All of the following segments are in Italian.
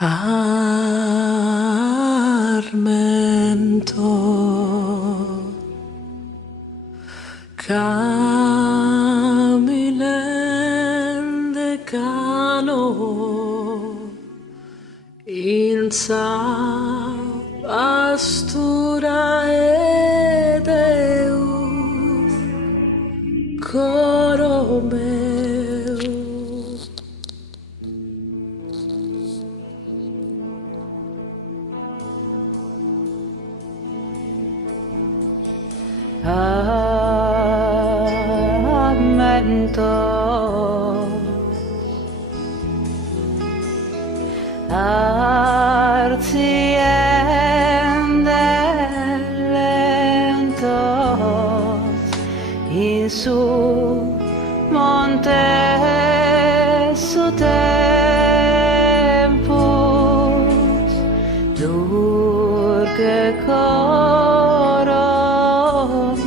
Armento Camilende cano in sa pastura e Deus coro meu. Amento arziende lentos in su monte su tempus durque coro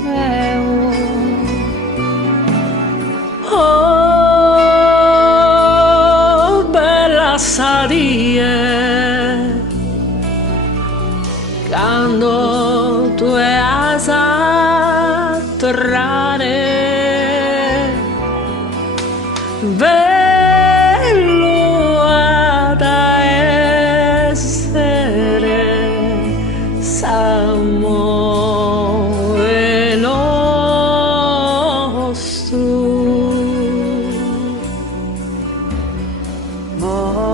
meum. Oh, bella sadie, quando tu has a tornare, bello ad essere s'amore nostro. Momento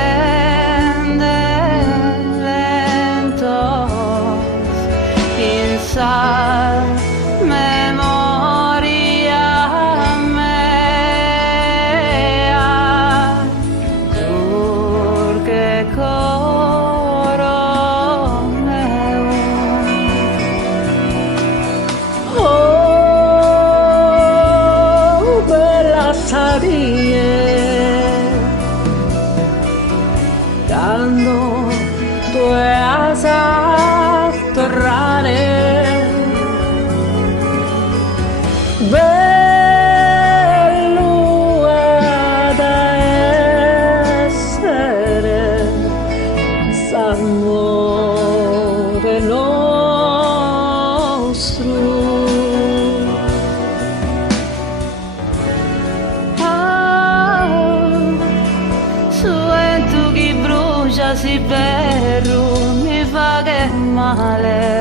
morigende lentos in sa memoria mea durque coro meum. Oh, bella sadie, quando tu has a tornare, bello ad essere s'amore nostro. Suento chi brucia si bello mi fa che male.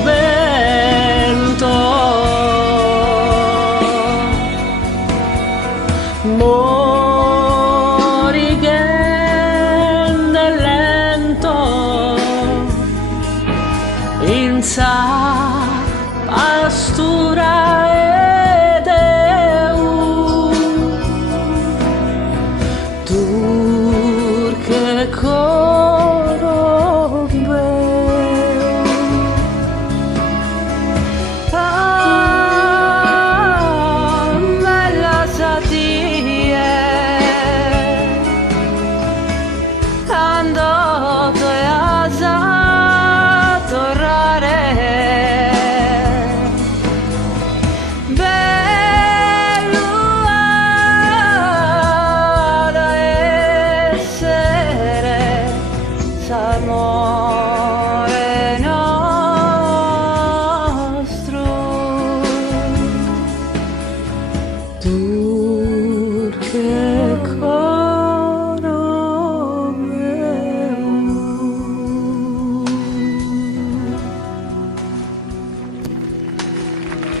Armento morigende lento in sa pastura